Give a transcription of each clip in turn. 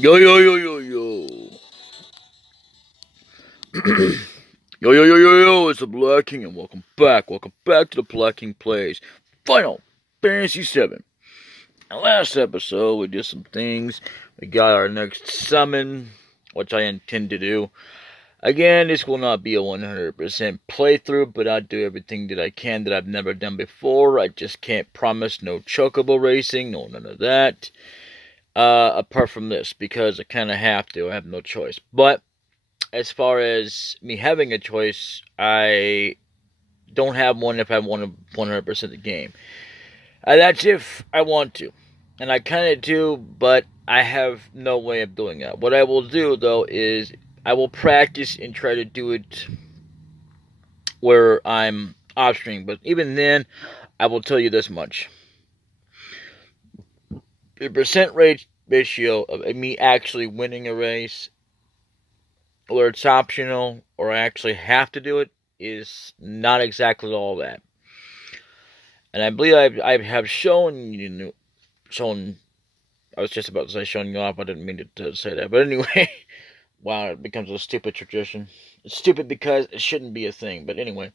Yo, yo, yo, yo, yo. Yo, yo, yo, yo, yo, it's the Black King, and welcome back to the Black King Plays Final Fantasy VII. Now, last episode, we did some things. We got our next summon, which I intend to do. Again, this will not be a 100% playthrough, but I'll do everything that I can that I've never done before. I just can't promise no chocobo racing, no none of that. Apart from this, because I kind of have to. I have no choice. But as far as me having a choice, I don't have one if I want to 100% the game. That's if I want to. And I kind of do, but I have no way of doing that. What I will do, though, is I will practice and try to do it where I'm off stream. But even then, I will tell you this much. The percent ratio of me actually winning a race, whether it's optional or I actually have to do it, is not exactly all that. And I believe I have shown, I was just about to say showing you off, I didn't mean to say that, but anyway, wow, it becomes a stupid tradition. It's stupid because it shouldn't be a thing, but anyway.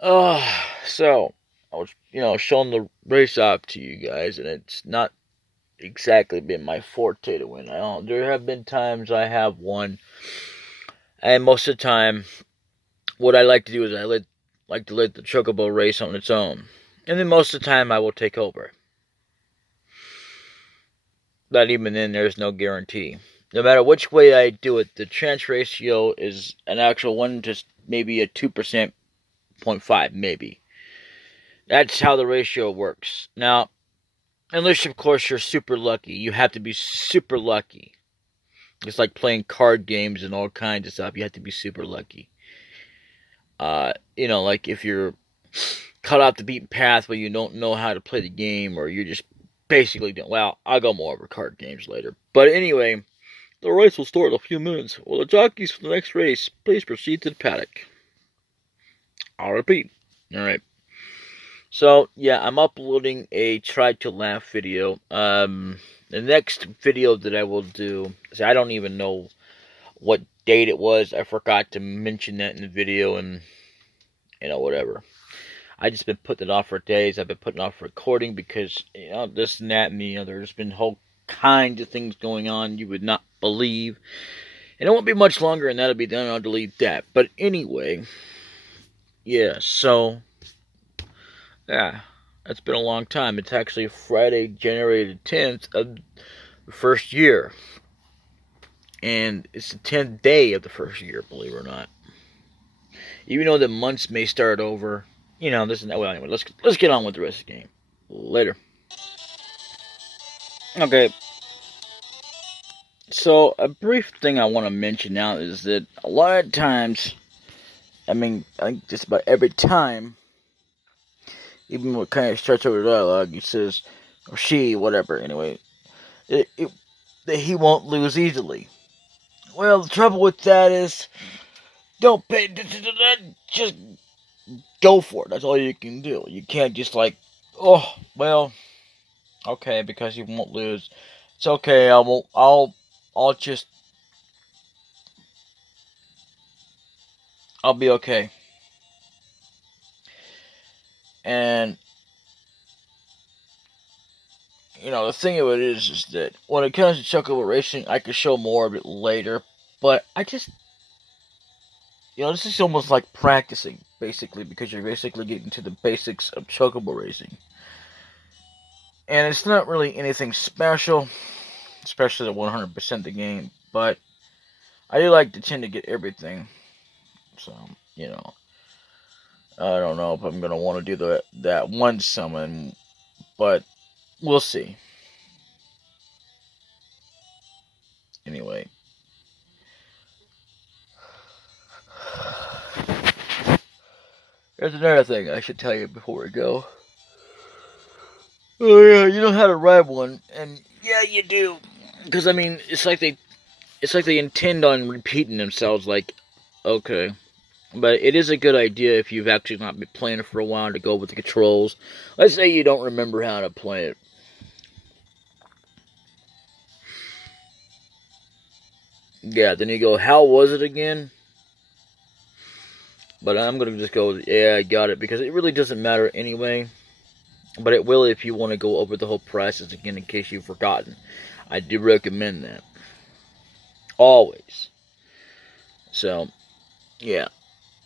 So, I was, showing the race off to you guys, and it's not exactly been my forte to win. There have been times I have won, and most of the time, what I like to do is I like to let the chocobo race on its own, and then most of the time I will take over. But even then, there's no guarantee. No matter which way I do it, the chance ratio is an actual 1 to maybe a 2%, 0.5 maybe. That's how the ratio works. Now, unless, of course, you're super lucky. You have to be super lucky. It's like playing card games and all kinds of stuff. You have to be super lucky. Like if you're cut off the beaten path where you don't know how to play the game, or you're just basically doing, well, I'll go more over card games later. But anyway, the race will start in a few minutes. Will the jockeys for the next race please proceed to the paddock? I'll repeat. Alright. So, yeah, I'm uploading a try to laugh video. The next video that I will do, I don't even know what date it was. I forgot to mention that in the video, and, whatever. I just been putting it off for days. I've been putting off recording because, this and that and the other. There's been whole kinds of things going on you would not believe. And it won't be much longer, and that'll be done. I'll delete that. But anyway, yeah, so, yeah, that's been a long time. It's actually Friday, January the 10th of the first year. And it's the 10th day of the first year, believe it or not. Even though the months may start over, this and that. Well, anyway, let's get on with the rest of the game. Later. Okay. So, a brief thing I want to mention now is that a lot of times, I think just about every time, even what kind of starts over the dialogue, he says, or she, whatever, anyway, that he won't lose easily. Well, the trouble with that is, don't pay attention to that, just go for it. That's all you can do. You can't just oh, well, okay, because you won't lose. It's okay, I'll be okay. And, the thing of it is that when it comes to chocobo racing, I could show more of it later, but I just, this is almost like practicing, basically, because you're basically getting to the basics of chocobo racing. And it's not really anything special, especially at 100% the game, but I do like to tend to get everything. So, I don't know if I'm going to want to do that one summon, but we'll see. Anyway. There's another thing I should tell you before we go. Oh yeah, you know how to ride one, and yeah, you do. Because it's like they intend on repeating themselves. Okay, but it is a good idea if you've actually not been playing it for a while to go with the controls. Let's say you don't remember how to play it. Yeah, then you go, how was it again? But I'm going to just go, yeah, I got it, because it really doesn't matter anyway. But it will if you want to go over the whole process again in case you've forgotten. I do recommend that. Always. So, yeah.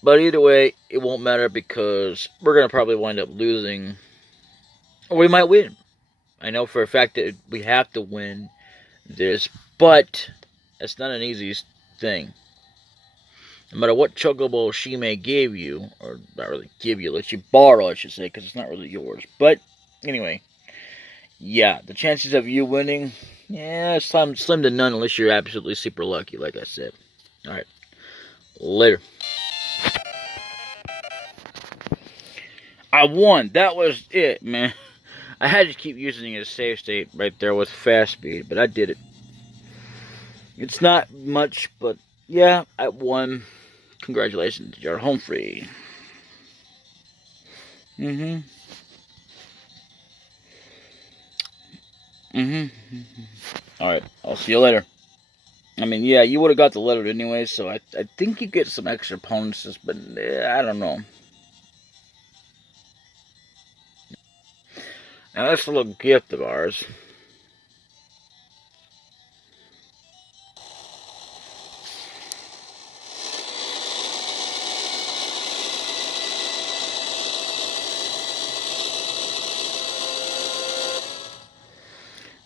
But either way, it won't matter because we're going to probably wind up losing. Or we might win. I know for a fact that we have to win this, but it's not an easy thing. No matter what chocobo she may give you, or not really give you, let you borrow, I should say, because it's not really yours. But anyway, yeah, the chances of you winning, yeah, slim to none unless you're absolutely super lucky, like I said. Alright, later. I won. That was it, man. I had to keep using it as save state right there with fast speed, but I did it. It's not much, but yeah, I won. Congratulations, you're home free. Mm-hmm. Mm-hmm. Alright, I'll see you later. I mean, yeah, you would have got the letter anyway, so I think you get some extra bonuses, but I don't know. Now, that's a little gift of ours.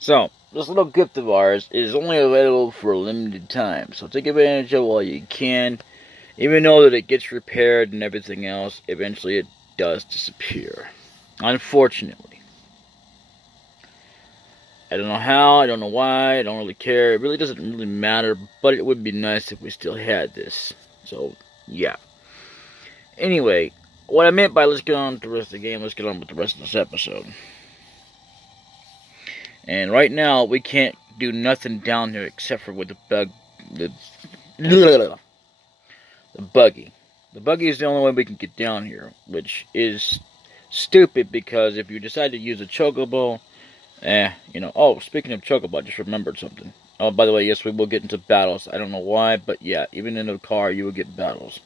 So, this little gift of ours is only available for a limited time, so take advantage of it while you can. Even though that it gets repaired and everything else, eventually it does disappear. Unfortunately. I don't know how, I don't know why, I don't really care. It really doesn't really matter, but it would be nice if we still had this. So, yeah. Anyway, what I meant by let's get on with the rest of the game, let's get on with the rest of this episode. And right now, we can't do nothing down here except for with the buggy. The buggy is the only way we can get down here, which is stupid because if you decide to use a chocobo, oh, speaking of chocobo, I just remembered something. Oh, by the way, yes, we will get into battles. I don't know why, but yeah, even in the car, you will get battles.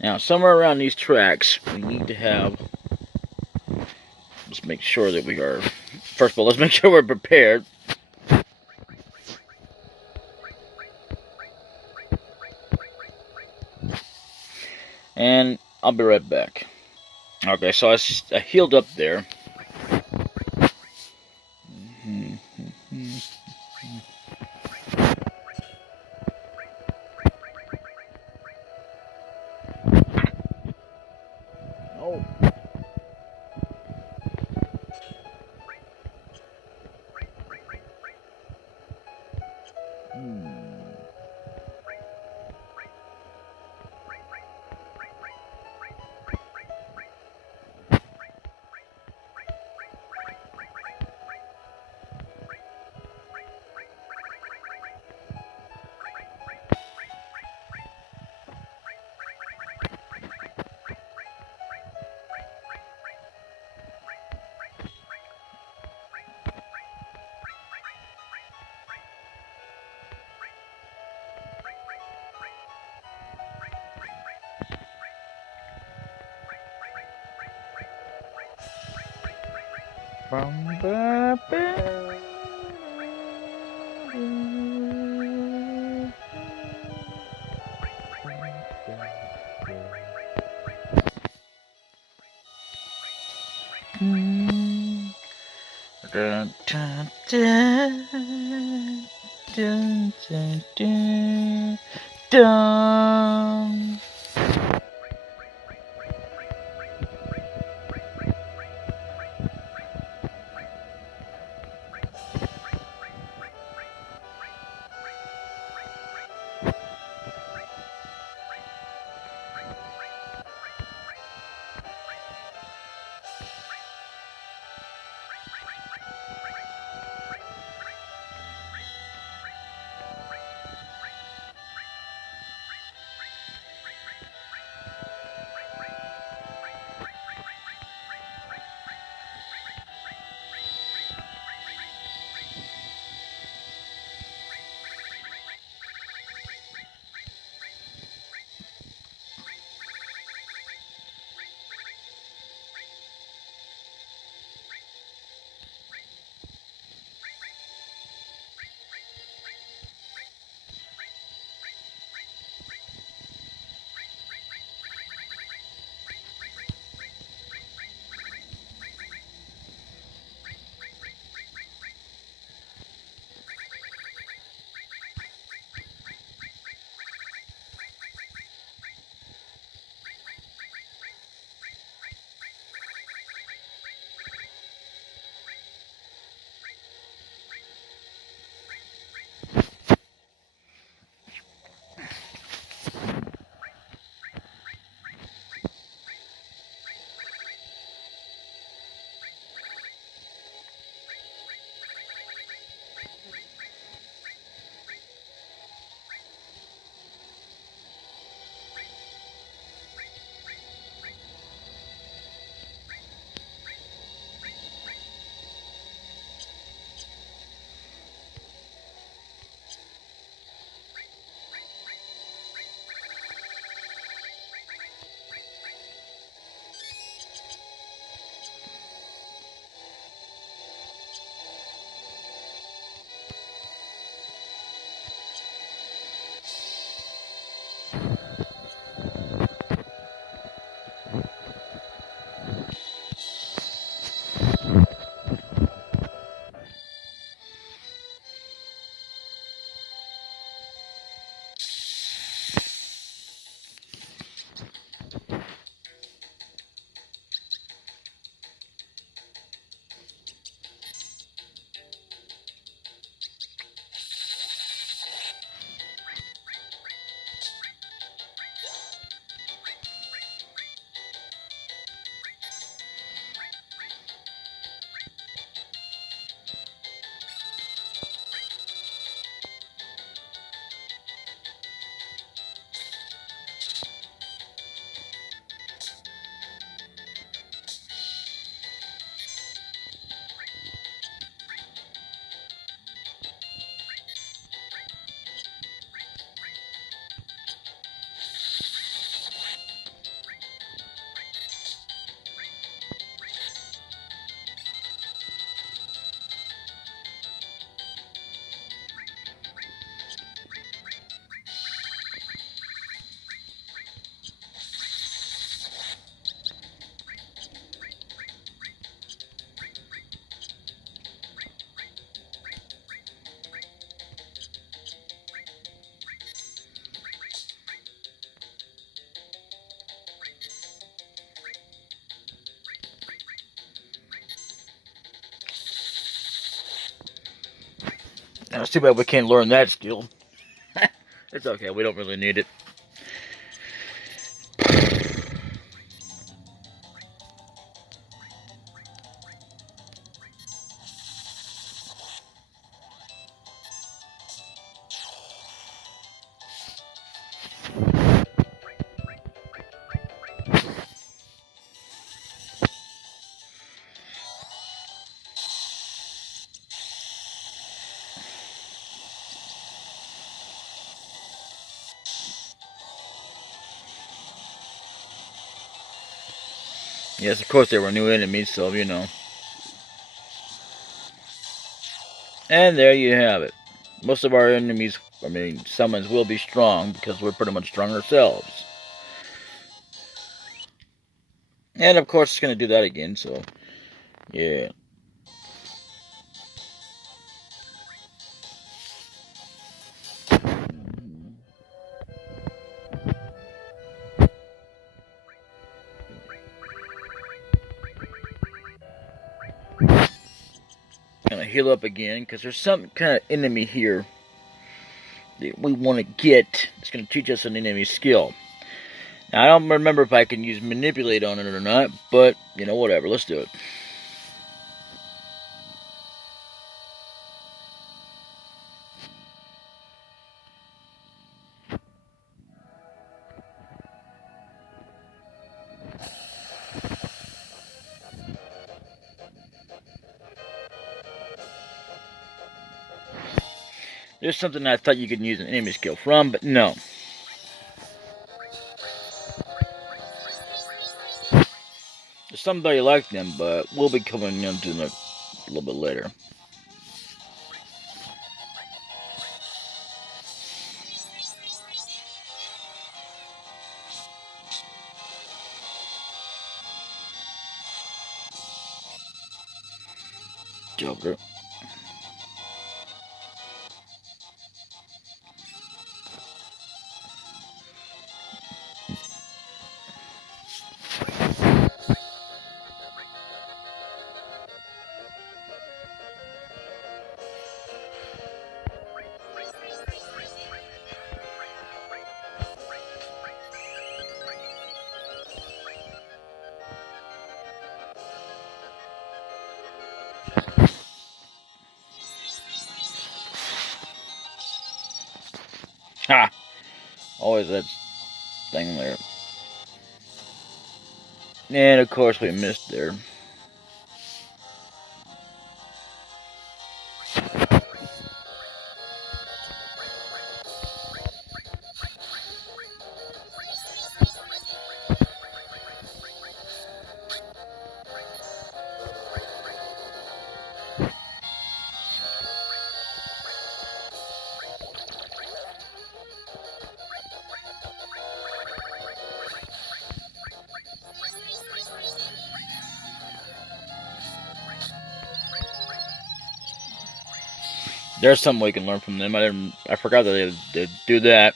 Now, somewhere around these tracks, we need to have... Let's make sure that we are... First of all, let's make sure we're prepared. And I'll be right back. Okay, so I healed up there. Oh. Dun, dun, dun, dun, dun, dun, dun. Now, it's too bad we can't learn that skill. It's okay, we don't really need it. Yes, of course, there were new enemies, so you know. And there you have it. Most of our enemies, summons will be strong because we're pretty much strong ourselves. And of course, it's going to do that again, so yeah. Gonna heal up again because there's some kind of enemy here that we want to get. It's gonna teach us an enemy skill. Now I don't remember if I can use manipulate on it or not, but you know, whatever. Let's do it. There's something I thought you could use an enemy skill from, but no. There's somebody like them, but we'll be coming into them a little bit later. Joker. Ha! Always that thing there. And of course we missed there. There's some we can learn from them. I forgot that they do that.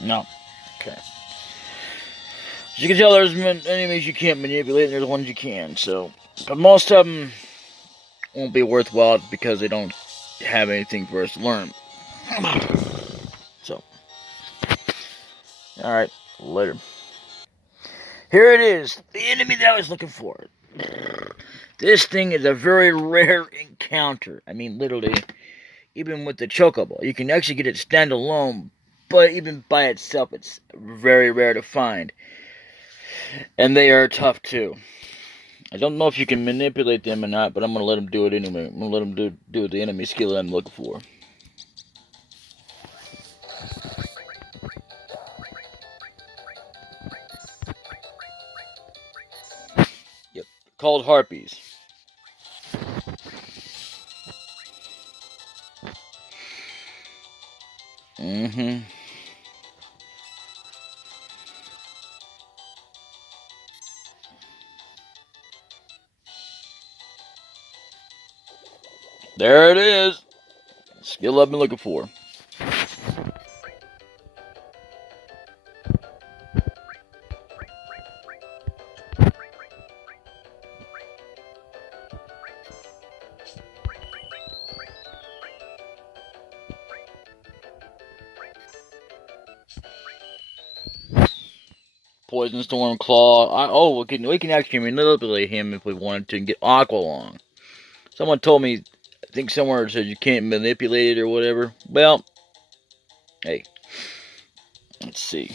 No. Okay. As you can tell, there's enemies you can't manipulate, and there's ones you can. So, but most of them won't be worthwhile because they don't have anything for us to learn. So, all right, later. Here it is, the enemy that I was looking for. This thing is a very rare encounter. I mean, literally, even with the chocobo, you can actually get it standalone, but even by itself, it's very rare to find. And they are tough too. I don't know if you can manipulate them or not, but I'm going to let them do it anyway. I'm going to let them do the enemy skill that I'm looking for. Yep, called harpies. Mm-hmm. There it is. Skill I've been looking for. Poison Storm Claw. We can actually manipulate him if we wanted to and get Aqualung. Someone told me, I think somewhere it said you can't manipulate it or whatever. Well, hey, let's see.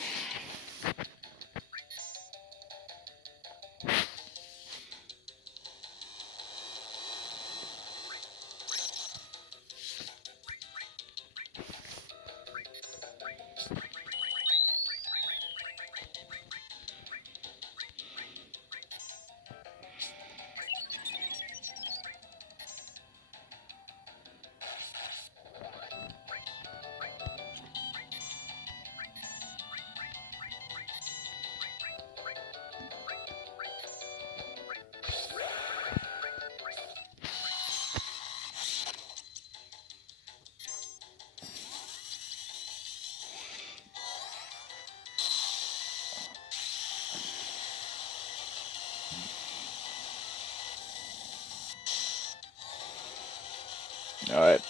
Alright.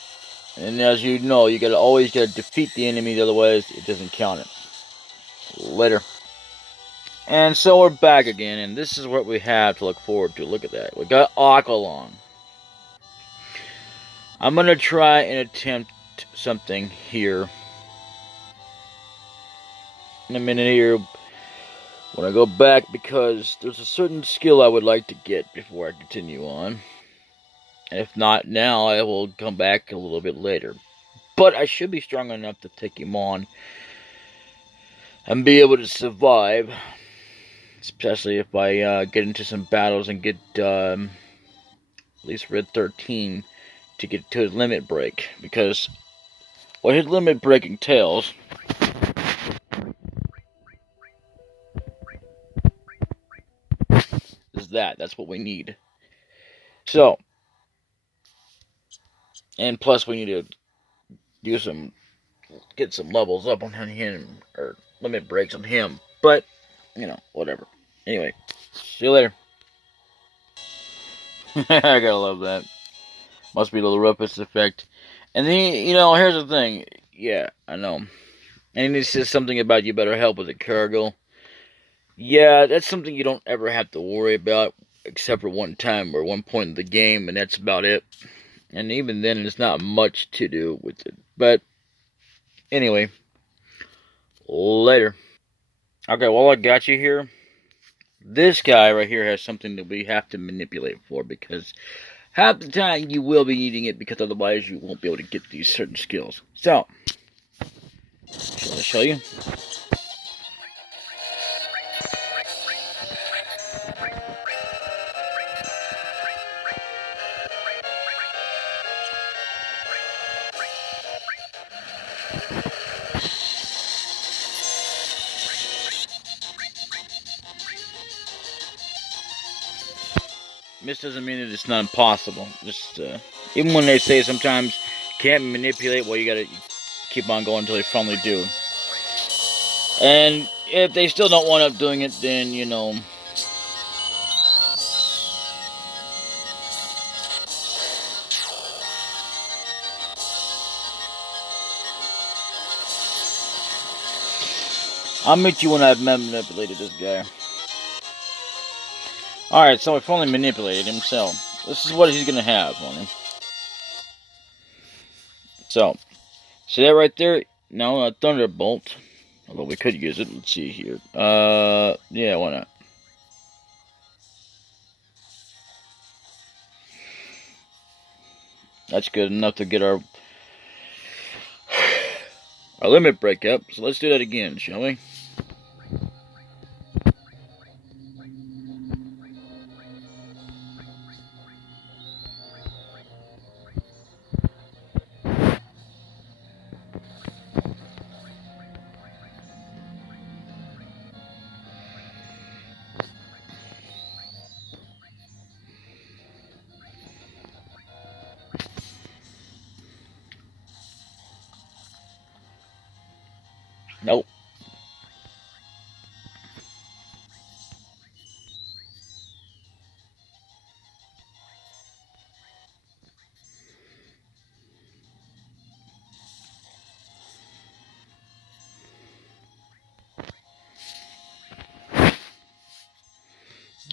And as you know, you always gotta defeat the enemy, otherwise it doesn't count it. Later. And so we're back again, and this is what we have to look forward to. Look at that. We got Aqualung. I'm gonna try and attempt something here in a minute here when I go back, because there's a certain skill I would like to get before I continue on. And if not now, I will come back a little bit later. But I should be strong enough to take him on and be able to survive. Especially if I get into some battles and get at least Red 13 to get to his limit break. Because what his limit break entails is that's what we need. So, and plus we need to get some levels up on him, or limit breaks on him. But, whatever. Anyway, see you later. I gotta love that. Must be the Lupus effect. And then, here's the thing. Yeah, I know. And he says something about you better help with the cargo. Yeah, that's something you don't ever have to worry about, except for one time or one point in the game, and that's about it. And even then, there's not much to do with it. But anyway, later. Okay, well, I got you here. This guy right here has something that we have to manipulate for, because half the time you will be needing it, because otherwise you won't be able to get these certain skills. So, shall I show you? This doesn't mean that it's not impossible. Just even when they say sometimes can't manipulate, well, you gotta keep on going until they finally do. And if they still don't wind up doing it, then I'll meet you when I've manipulated this guy. Alright, so I finally manipulated him, so this is what he's gonna have on him. So, see that right there? No, a Thunderbolt. Although we could use it. Let's see here. Yeah, why not? That's good enough to get our limit break up. So let's do that again, shall we? Nope.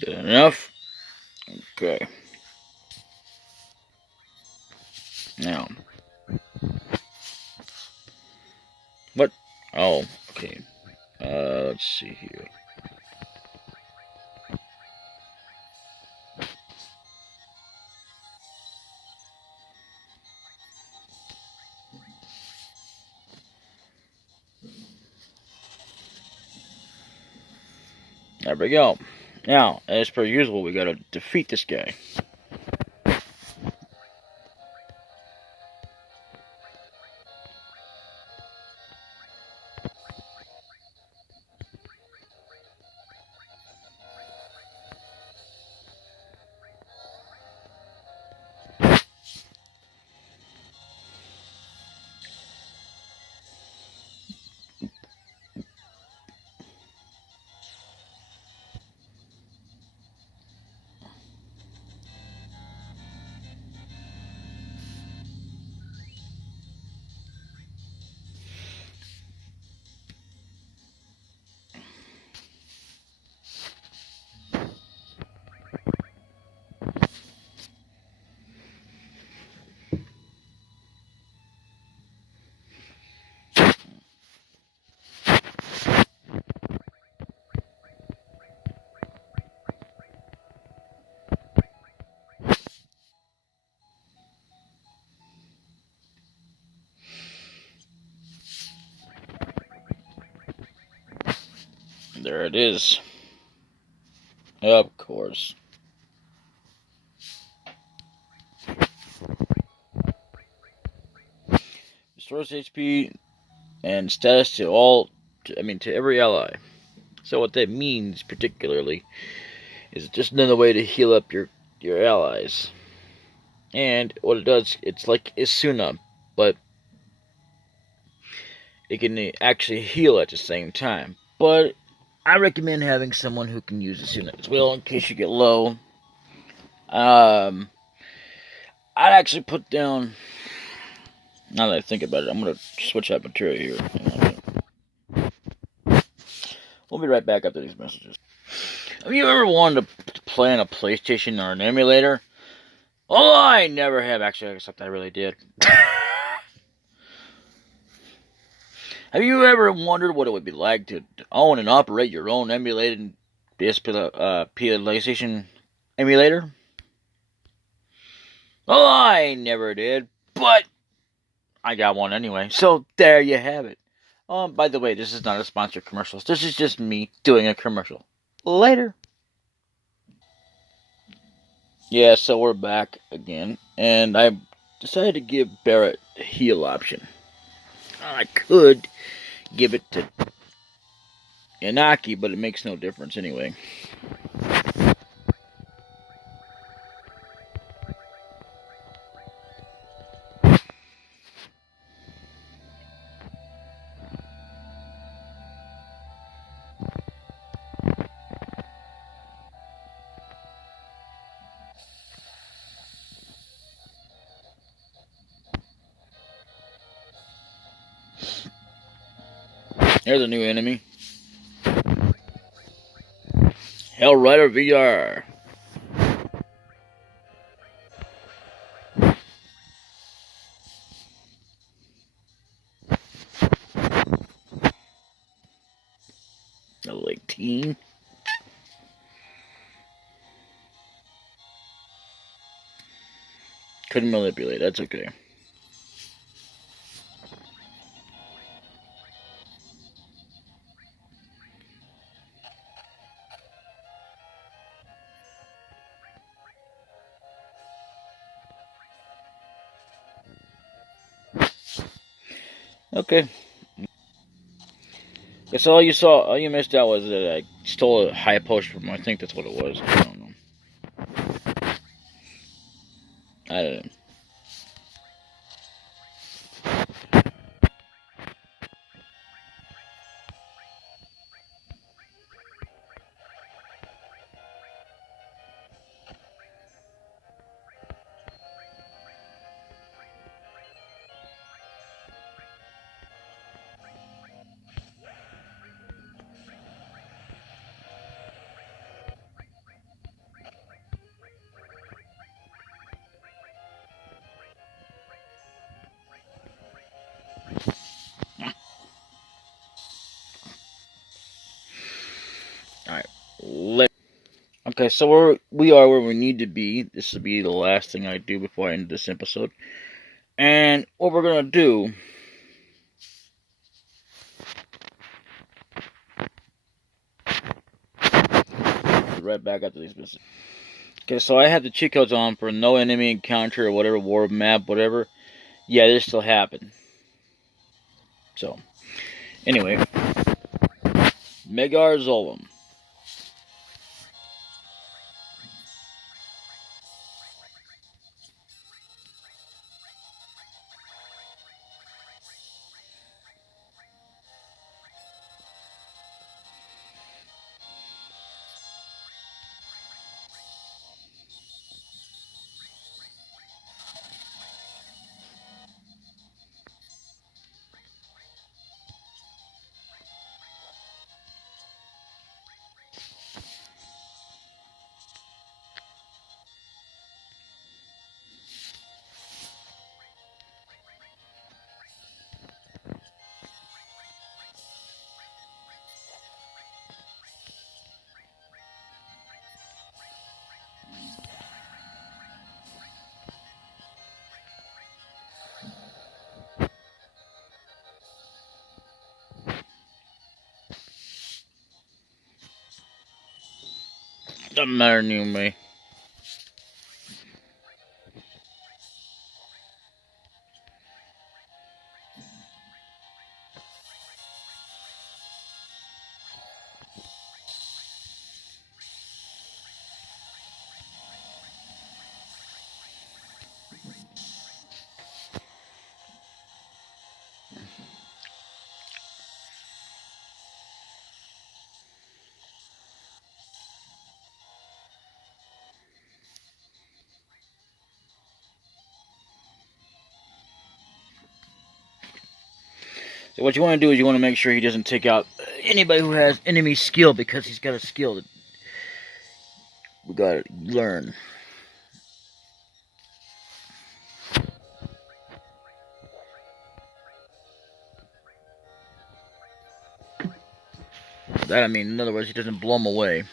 Good enough. Okay. Now. What? Oh, okay. Let's see here. There we go. Now, as per usual, we gotta defeat this guy. There it is. Of course. Restores HP and status to every ally. So what that means particularly is just another way to heal up your allies. And what it does, it's like Isuna, but it can actually heal at the same time. But I recommend having someone who can use Isuna as well in case you get low. I'd actually put down. Now that I think about it, I'm gonna switch that material here. We'll be right back after these messages. Have you ever wanted to play on a PlayStation or an emulator? Oh, I never have actually, except I really did. Have you ever wondered what it would be like to own and operate your own emulated PlayStation emulator? Oh, I never did, but I got one anyway. So there you have it. By the way, this is not a sponsored commercial. This is just me doing a commercial. Later. Yeah, so we're back again, and I decided to give Barrett the heal option. I could give it to Yanaki, but it makes no difference anyway. There's a new enemy. Hellrider VR. Level 18. Couldn't manipulate, that's okay. Okay. Guess all you missed out was that I stole a high potion from him. I think that's what it was. I don't know. I don't know. Alright. Okay, so we are where we need to be. This will be the last thing I do before I end this episode. And what we're gonna do. Right back after these messages. Okay, so I have the cheat codes on for no enemy encounter or whatever, war map, whatever. Yeah, this still happened. So, anyway. Megar Zolom. Doesn't matter to me. what you want to do is you want to make sure he doesn't take out anybody who has enemy skill, because he's got a skill that we gotta learn. That, I mean, in other words, he doesn't blow him away.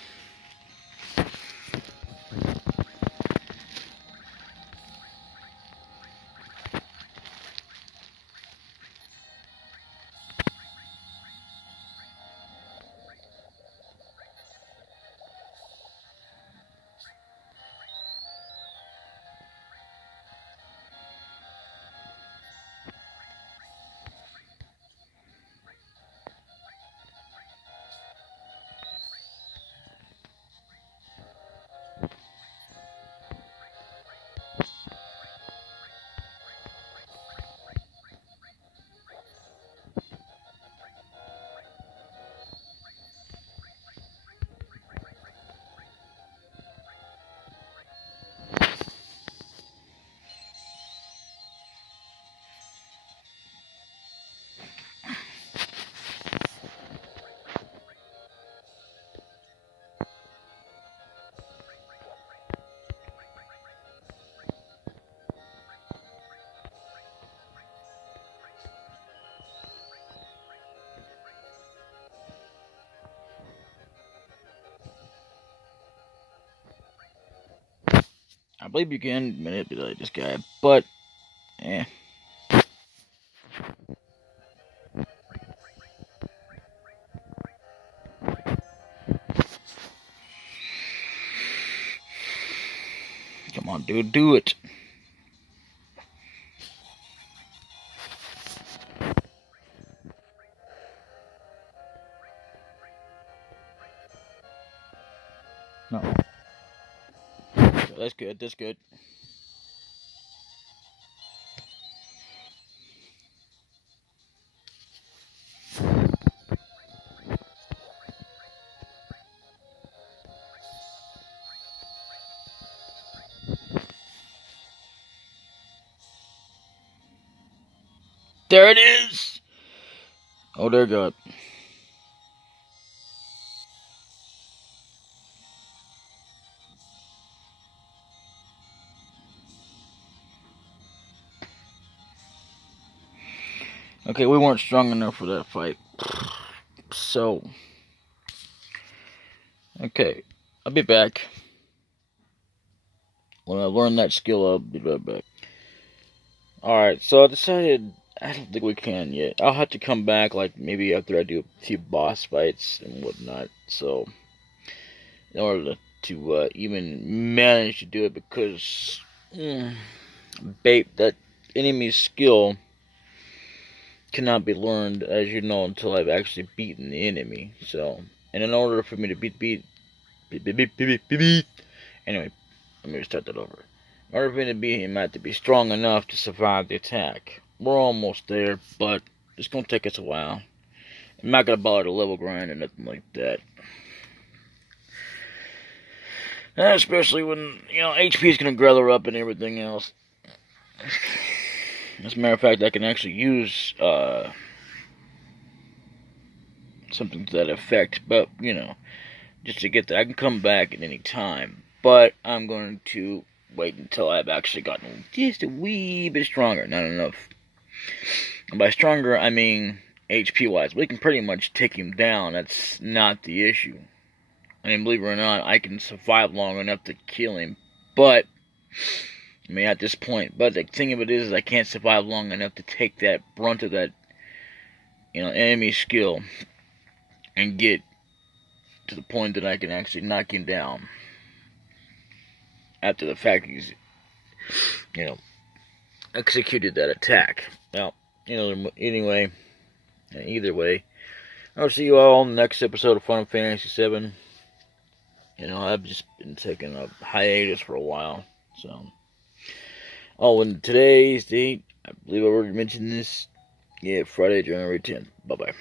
I believe you can manipulate this guy, but eh. Come on, dude, do it. No. That's good, that's good. There it is! Oh, there God. Okay, we weren't strong enough for that fight. So, okay, I'll be back. When I learn that skill, I'll be right back. Alright, so I decided I don't think we can yet. I'll have to come back, like, maybe after I do a few boss fights and whatnot. So, in order to even manage to do it, because that enemy's skill cannot be learned, as you know, until I've actually beaten the enemy. So, and in order for me to anyway, let me start that over. In order for me to beat him, I have to be strong enough to survive the attack. We're almost there, but it's gonna take us a while. I'm not gonna bother to level grind or nothing like that. Especially when, HP is gonna gather up and everything else. As a matter of fact, I can actually use something to that effect, but, just to get that. I can come back at any time, but I'm going to wait until I've actually gotten just a wee bit stronger, not enough. And by stronger, I mean HP-wise. We can pretty much take him down. That's not the issue. I mean, believe it or not, I can survive long enough to kill him, but, I mean, at this point, but the thing of it is I can't survive long enough to take that brunt of that, enemy skill and get to the point that I can actually knock him down after the fact he's, executed that attack. Now, anyway, either way, I'll see you all in the next episode of Final Fantasy VII. I've just been taking a hiatus for a while, so. Oh, and today's date, I believe I already mentioned this. Yeah, Friday, January 10th. Bye-bye.